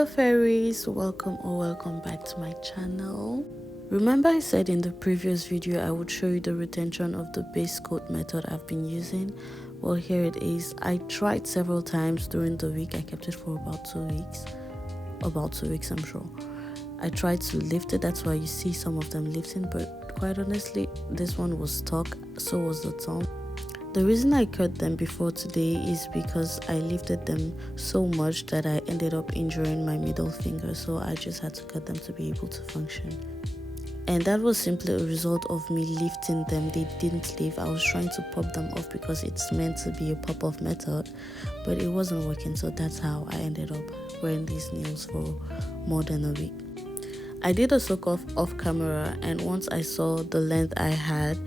Hello fairies, welcome or welcome back to my channel. Remember I said in the previous video I would show you the retention of the base coat method I've been using. Well, here it is. I tried several times during the week. I kept it for about 2 weeks. About 2 weeks, I'm sure. I tried to lift it, that's why you see some of them lifting, but quite honestly this one was stuck, so was the tongue. The reason I cut them before today is because I lifted them so much that I ended up injuring my middle finger, so I just had to cut them to be able to function. And that was simply a result of me lifting them. They didn't leave. I was trying to pop them off because it's meant to be a pop-off method, but it wasn't working, so that's how I ended up wearing these nails for more than a week. I did a soak off camera, and once I saw the length I had,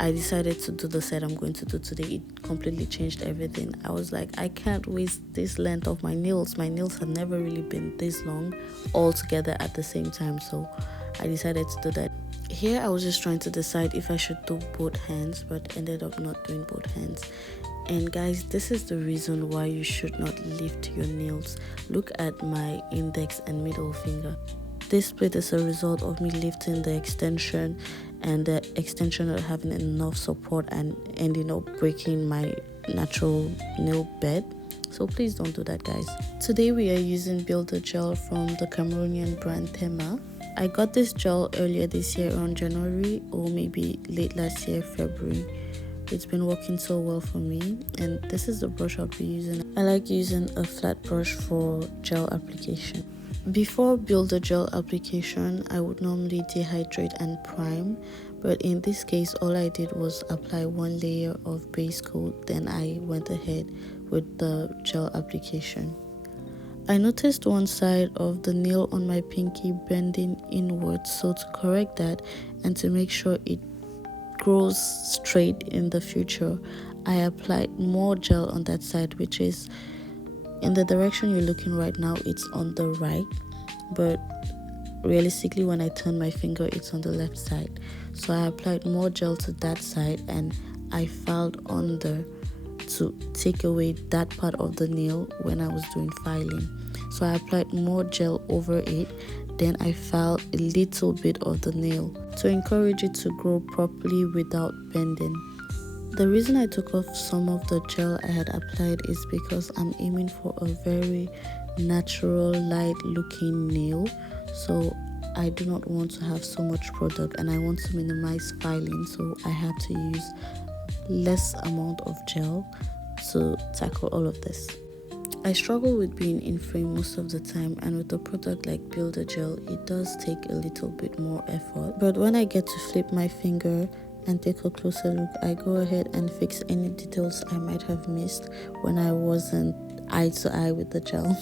I decided to do the set I'm going to do today. It completely changed everything. I was like, I can't waste this length of my nails. My nails have never really been this long all together at the same time, so I decided to do that. Here I was just trying to decide if I should do both hands, but ended up not doing both hands. And guys, this is the reason why you should not lift your nails. Look at my index and middle finger. This split is a result of me lifting the extension and the extension not having enough support and ending up breaking my natural nail bed. So please don't do that, guys. Today we are using Builder Gel from the Cameroonian brand Tema. I got this gel earlier this year around January or maybe late last year, February. It's been working so well for me, and this is the brush I'll be using. I like using a flat brush for gel application. Before Builder Gel application, I would normally dehydrate and prime, but in this case all I did was apply one layer of base coat, then I went ahead with the gel application. I noticed one side of the nail on my pinky bending inwards, so to correct that and to make sure it grows straight in the future, I applied more gel on that side, which is in the direction you're looking right now. It's on the right, but realistically when I turn my finger it's on the left side. So I applied more gel to that side and I filed under to take away that part of the nail when I was doing filing. So I applied more gel over it, then I filed a little bit of the nail to encourage it to grow properly without bending. The reason I took off some of the gel I had applied is because I'm aiming for a very natural, light looking nail, so I do not want to have so much product and I want to minimize filing, so I had to use less amount of gel to tackle all of this. I struggle with being in frame most of the time, and with a product like Builder Gel it does take a little bit more effort, but when I get to flip my finger and take a closer look, I go ahead and fix any details I might have missed when I wasn't eye to eye with the gel.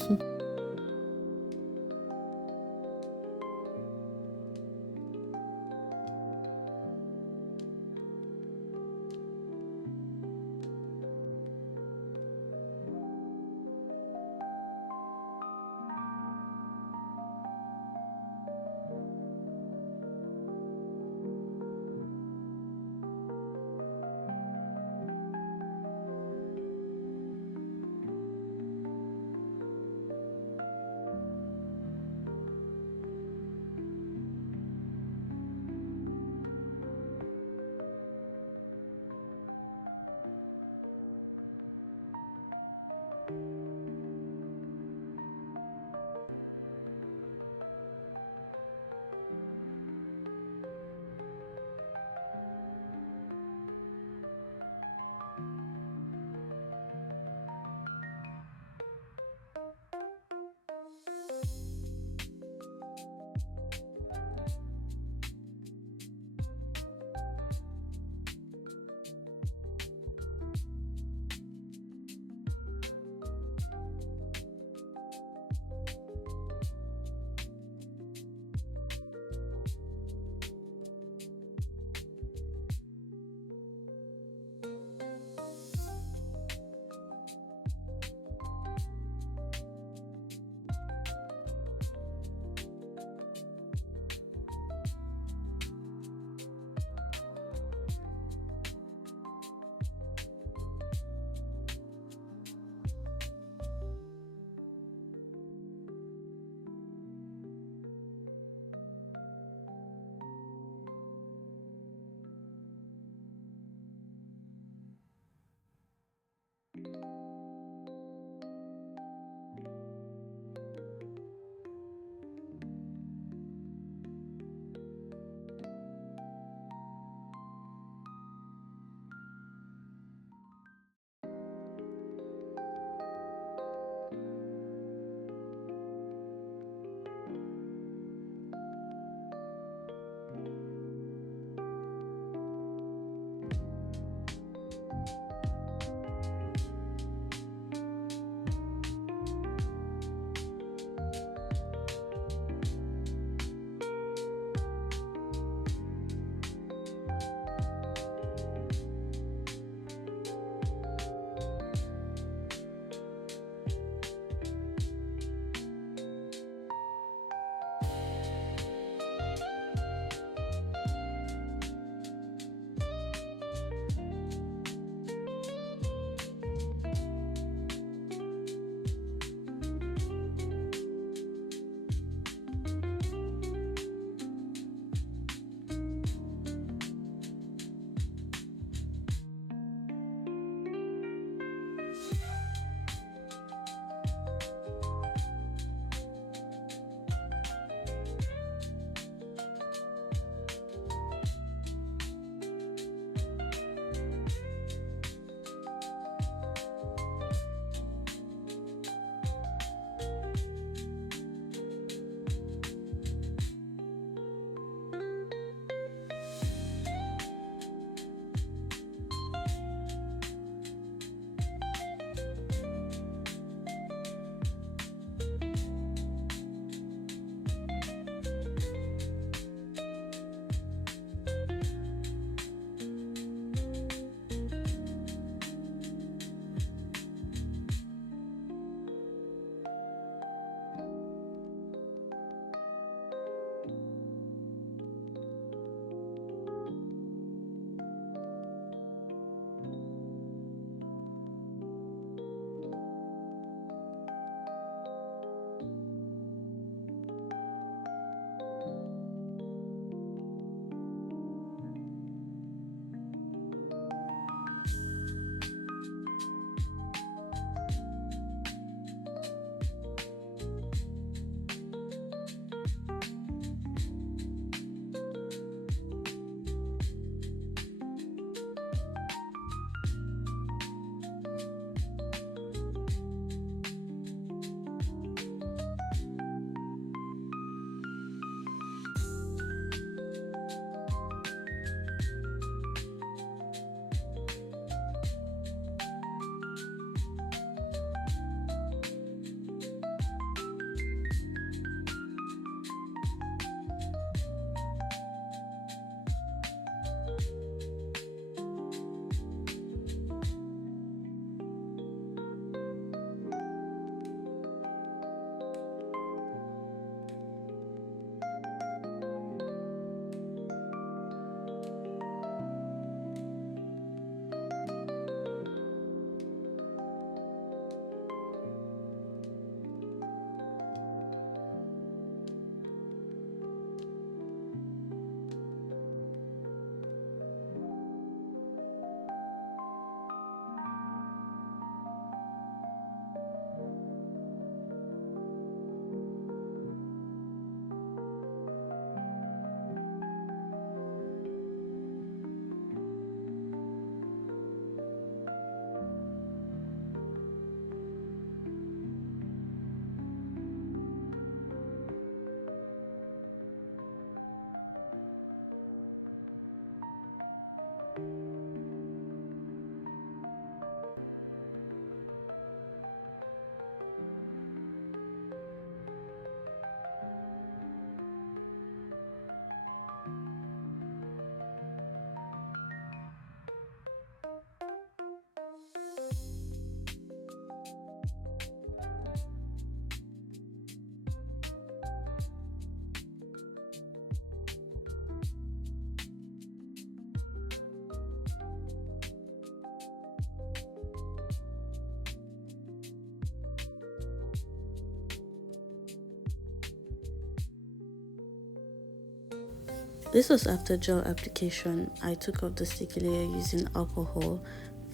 This was after gel application. I took off the sticky layer using alcohol,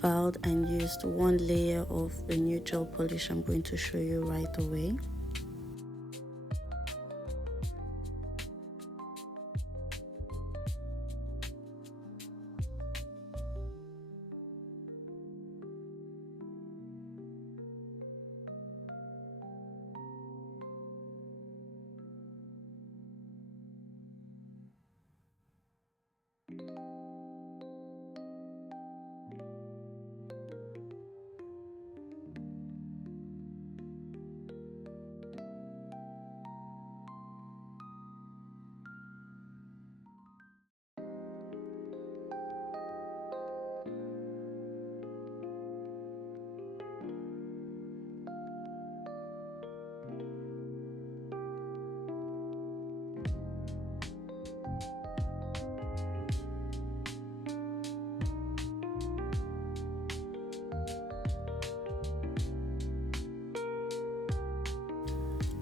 filed and used one layer of a new gel polish I'm going to show you right away.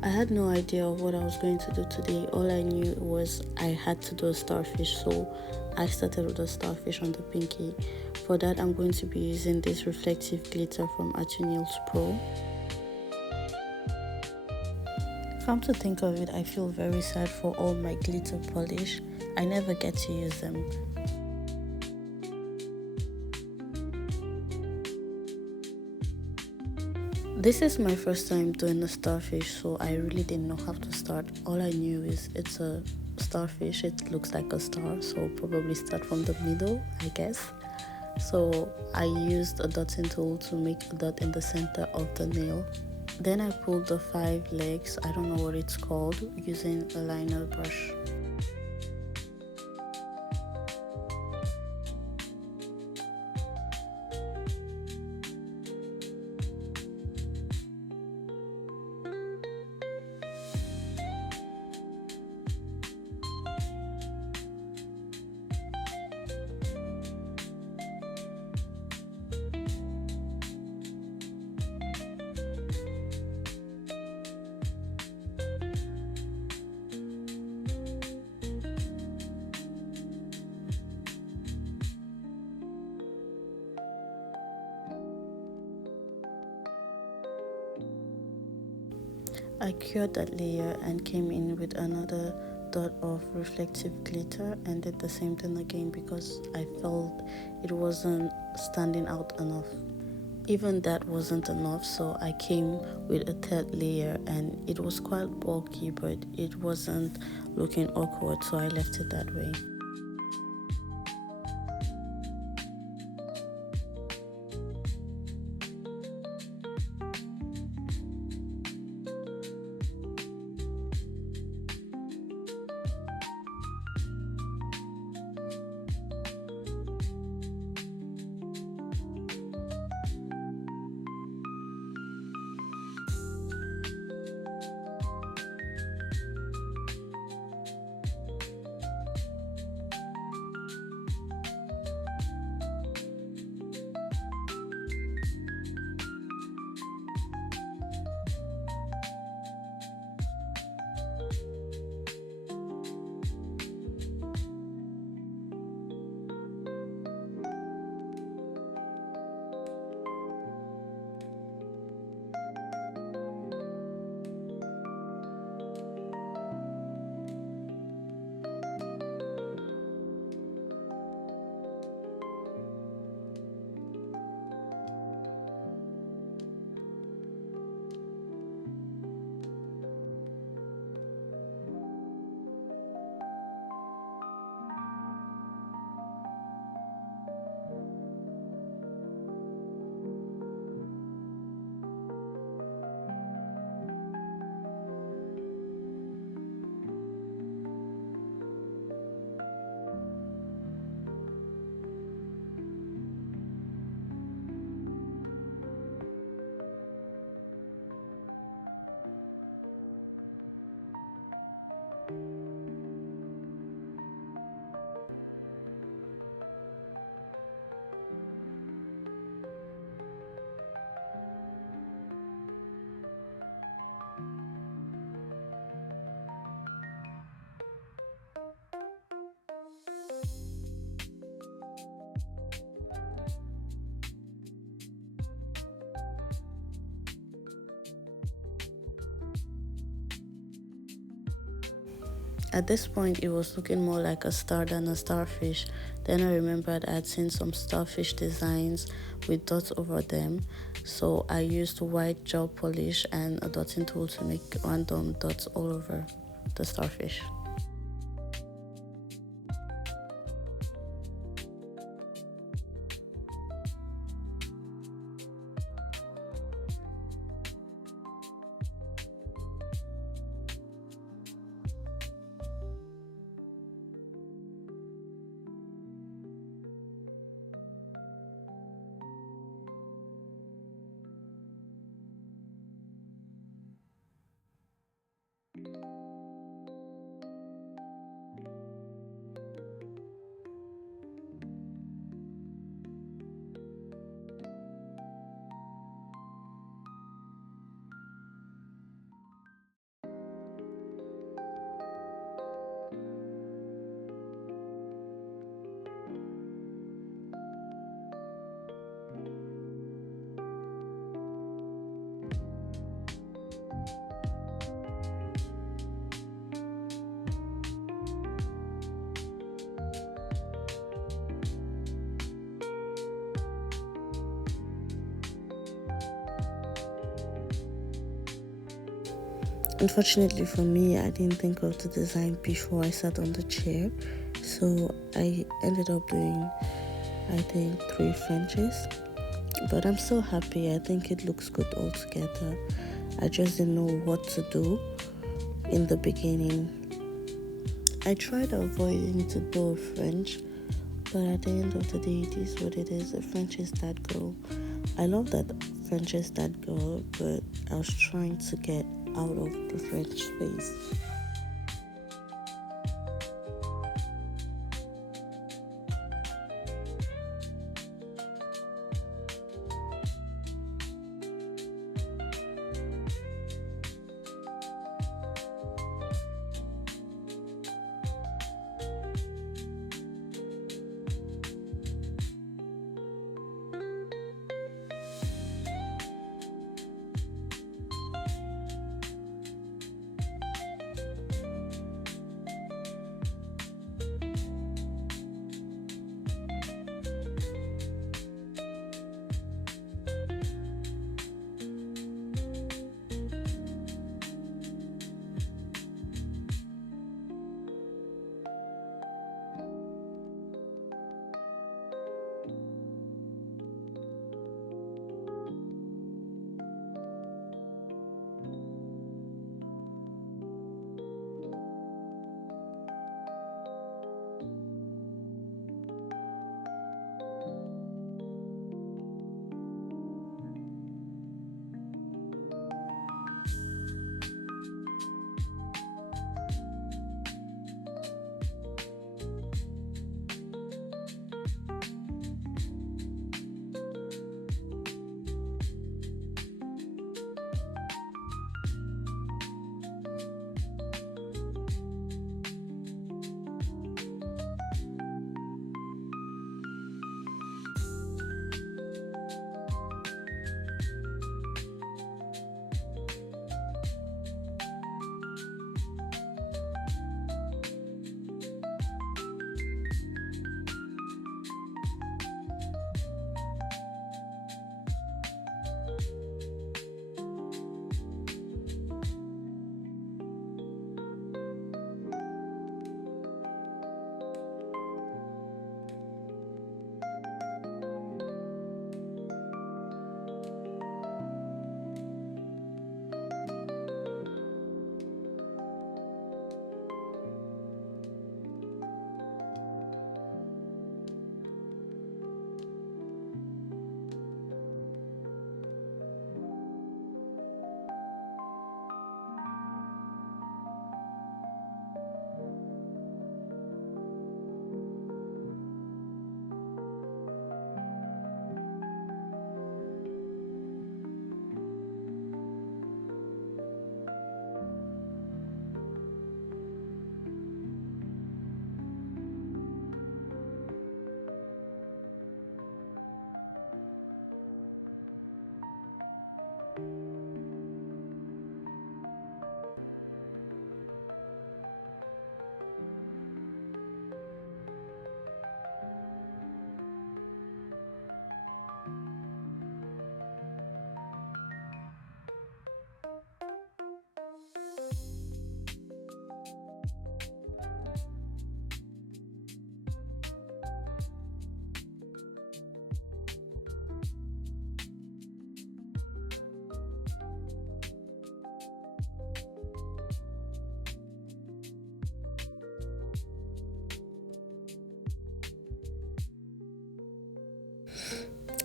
I had no idea of what I was going to do today. All I knew was I had to do a starfish, so I started with a starfish on the pinky. For that, I'm going to be using this reflective glitter from Atunails Pro. Come to think of it, I feel very sad for all my glitter polish. I never get to use them. This is my first time doing a starfish, so I really didn't know how to start. All I knew is it's a starfish, it looks like a star, so probably start from the middle, I guess. So I used a dotting tool to make a dot in the center of the nail. Then I pulled the 5 legs, I don't know what it's called, using a liner brush. I cured that layer and came in with another dot of reflective glitter and did the same thing again because I felt it wasn't standing out enough. Even that wasn't enough, so I came with a third layer and it was quite bulky, but it wasn't looking awkward, so I left it that way. At this point, it was looking more like a star than a starfish. Then I remembered I had seen some starfish designs with dots over them, so I used white gel polish and a dotting tool to make random dots all over the starfish. Unfortunately for me, I didn't think of the design before I sat on the chair, so I ended up doing, I think, 3 Frenches. But I'm so happy. I think it looks good altogether. I just didn't know what to do in the beginning. I tried avoiding to do a French, but at the end of the day, it is what it is. A French is that girl. I love that French is that girl, but I was trying to get out of the French space.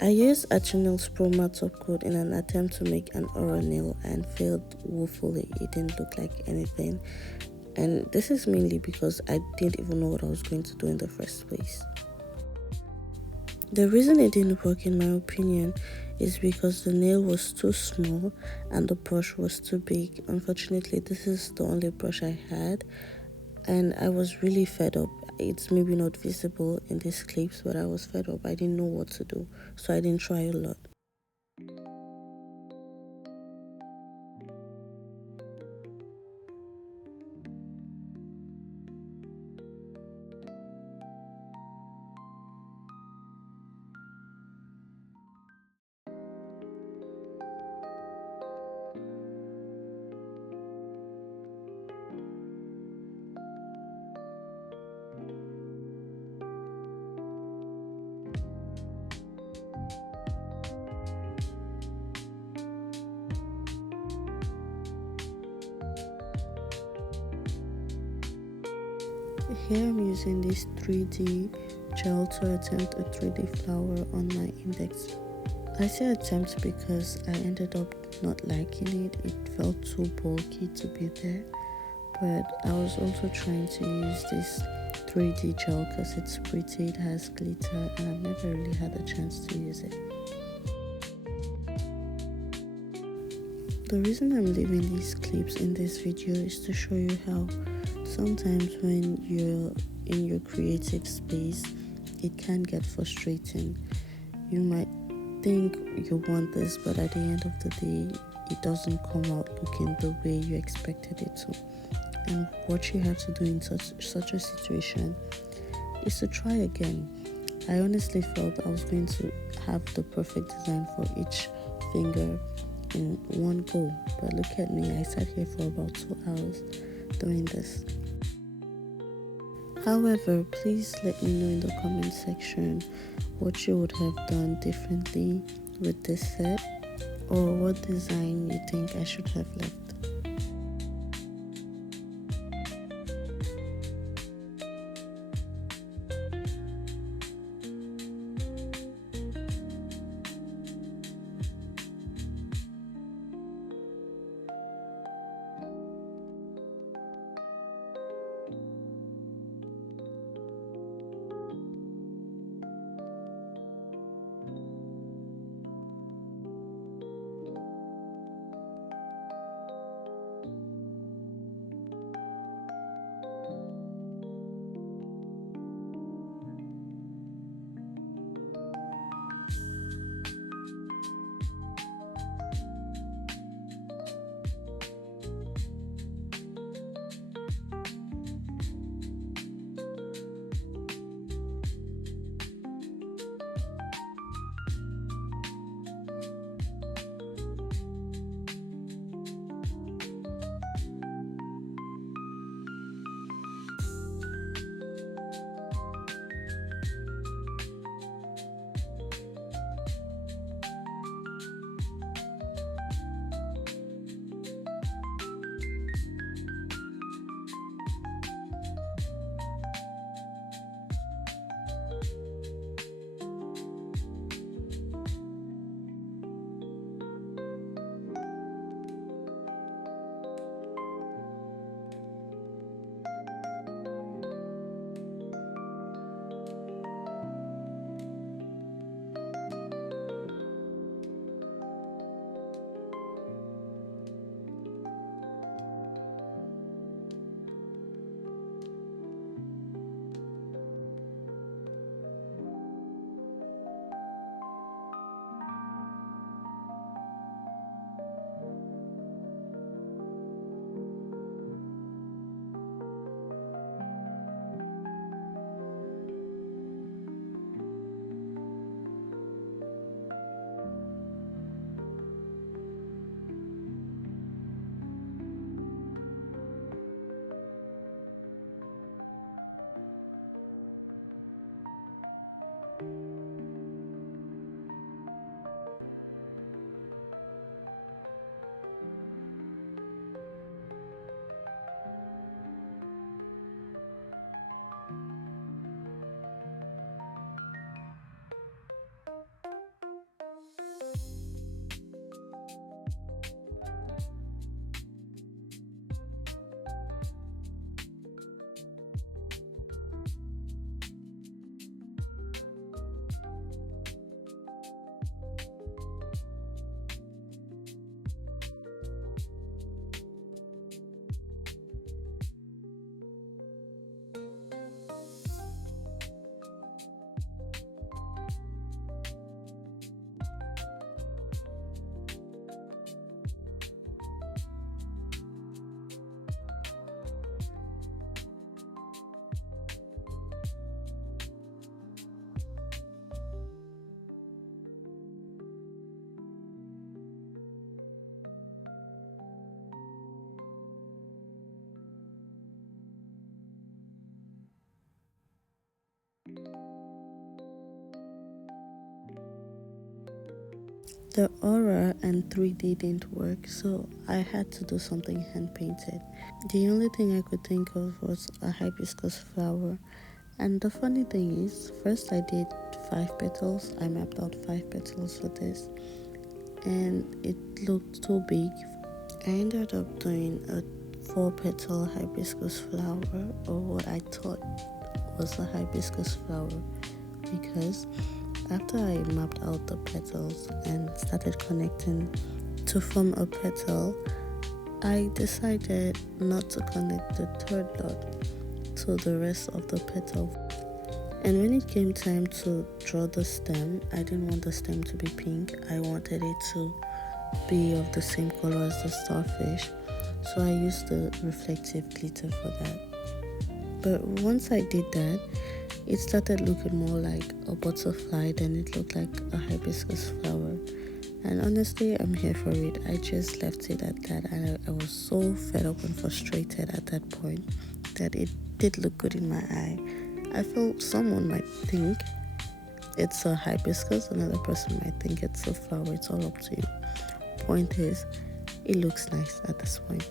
I used Atunails Pro Matte Topcoat in an attempt to make an oral nail and failed woefully. It didn't look like anything, and this is mainly because I didn't even know what I was going to do in the first place. The reason it didn't work, in my opinion, is because the nail was too small and the brush was too big. Unfortunately, this is the only brush I had, and I was really fed up. It's maybe not visible in these clips, but I was fed up. I didn't know what to do, so I didn't try a lot. Here I'm using this 3D gel to attempt a 3D flower on my index. I say attempt because I ended up not liking it. It felt too bulky to be there. But I was also trying to use this 3D gel because it's pretty, it has glitter, and I've never really had a chance to use it. The reason I'm leaving these clips in this video is to show you how sometimes when you're in your creative space, it can get frustrating. You might think you want this, but at the end of the day, it doesn't come out looking the way you expected it to. And what you have to do in such a situation is to try again. I honestly felt I was going to have the perfect design for each finger in one go, but look at me, I sat here for about 2 hours doing this. However, please let me know in the comment section what you would have done differently with this set, or what design you think I should have left. The aura and 3D didn't work, so I had to do something hand painted. The only thing I could think of was a hibiscus flower. And the funny thing is, first I did 5 petals. I mapped out 5 petals for this, and it looked too big. I ended up doing a 4-petal hibiscus flower, or what I thought was a hibiscus flower, because after I mapped out the petals and started connecting to form a petal, I decided not to connect the third dot to the rest of the petal. And when it came time to draw the stem, I didn't want the stem to be pink. I wanted it to be of the same color as the starfish, so I used the reflective glitter for that. But once I did that, it started looking more like a butterfly than it looked like a hibiscus flower. And honestly, I'm here for it. I just left it at that, and I was so fed up and frustrated at that point that it did look good in my eye. I feel someone might think it's a hibiscus, another person might think it's a flower. It's all up to you. Point is, it looks nice at this point.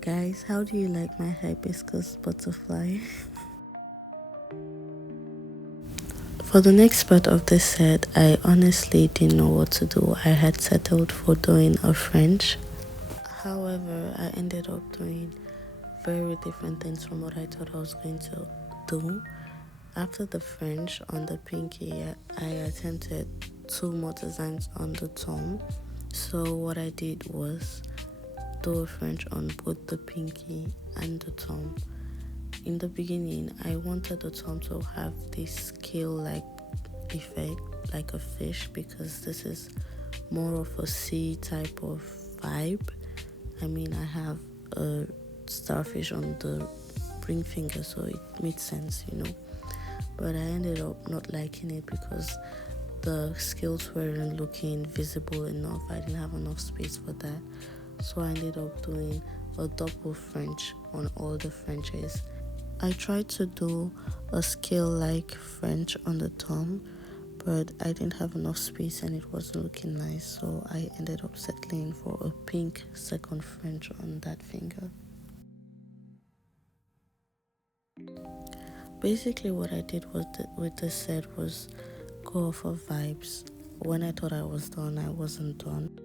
Guys, how do you like my hibiscus butterfly? For the next part of this set, I honestly didn't know what to do. I had settled for doing a French. However, I ended up doing very different things from what I thought I was going to do. After the French on the pinky, I attempted 2 more designs on the thumb. So what I did was do a French on both the pinky and the thumb. In the beginning, I wanted the thumb to have this scale-like effect, like a fish, because this is more of a sea type of vibe. I mean, I have a starfish on the ring finger, so it made sense, you know. But I ended up not liking it because the scales weren't looking visible enough. I didn't have enough space for that. so I ended up doing a double French on all the Frenches. I tried to do a scale like French on the thumb, but I didn't have enough space and it wasn't looking nice, so I ended up settling for a pink second French on that finger. Basically what I did with this set was go off of vibes. When I thought I was done, I wasn't done.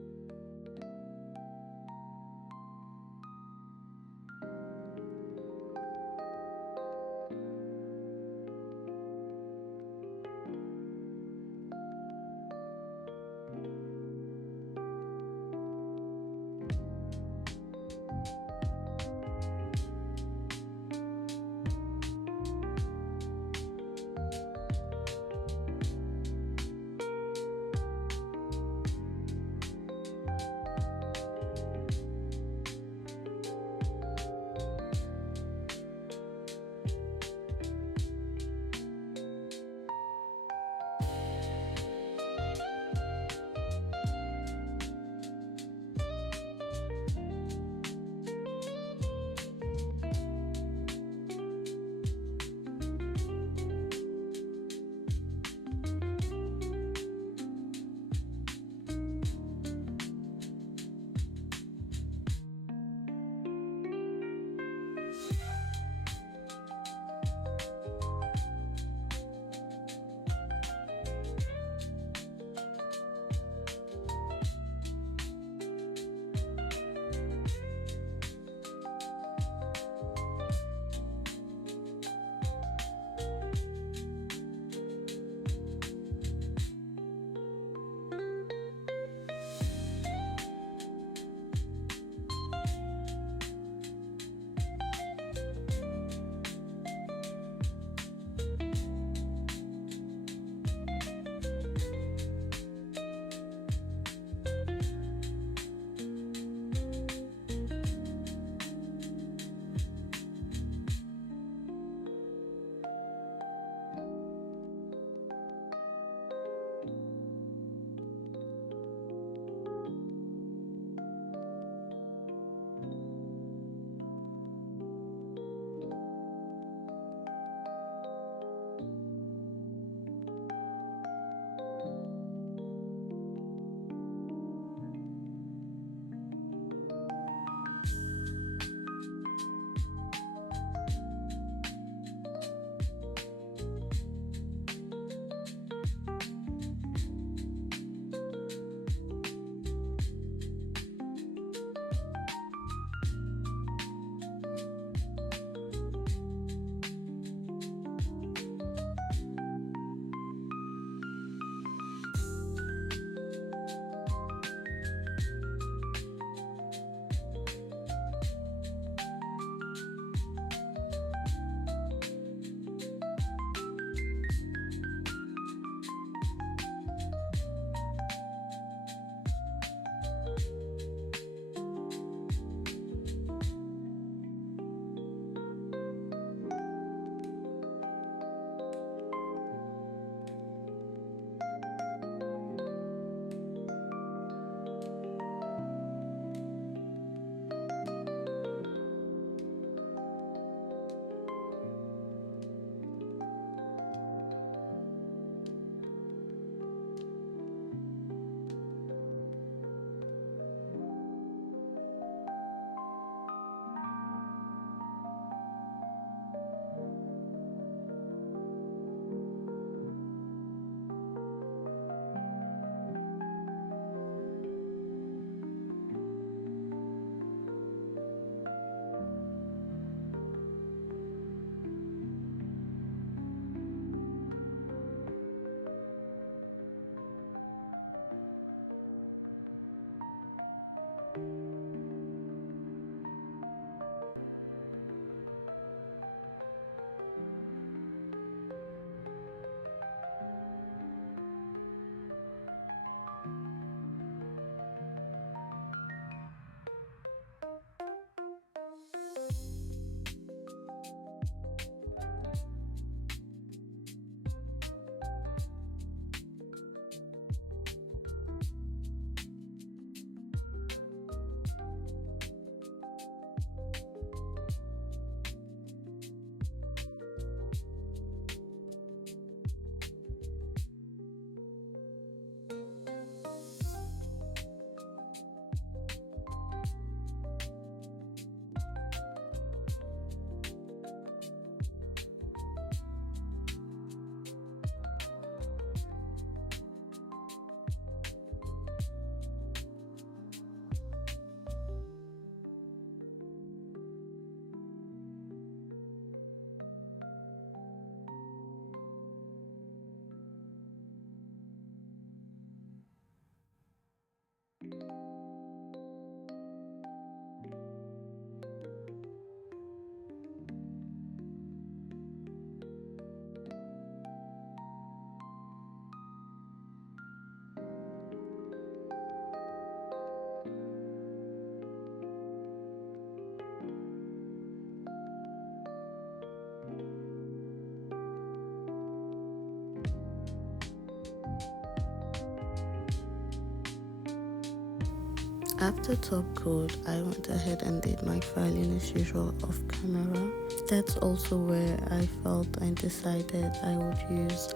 After Topcoat, I went ahead and did my filing as usual off camera. That's also where I felt and decided I would use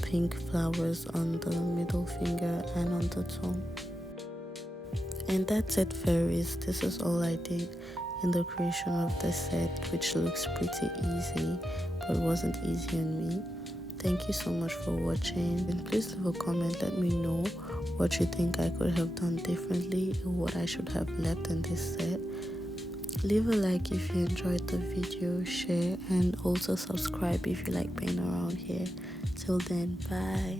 pink flowers on the middle finger and on the thumb. And that's it, fairies. This is all I did in the creation of the set, which looks pretty easy but wasn't easy on me. Thank you so much for watching, and please leave a comment. Let me know what you think I could have done differently or what I should have left in this set. Leave a like if you enjoyed the video, share, and also subscribe if you like being around here. Till then, bye.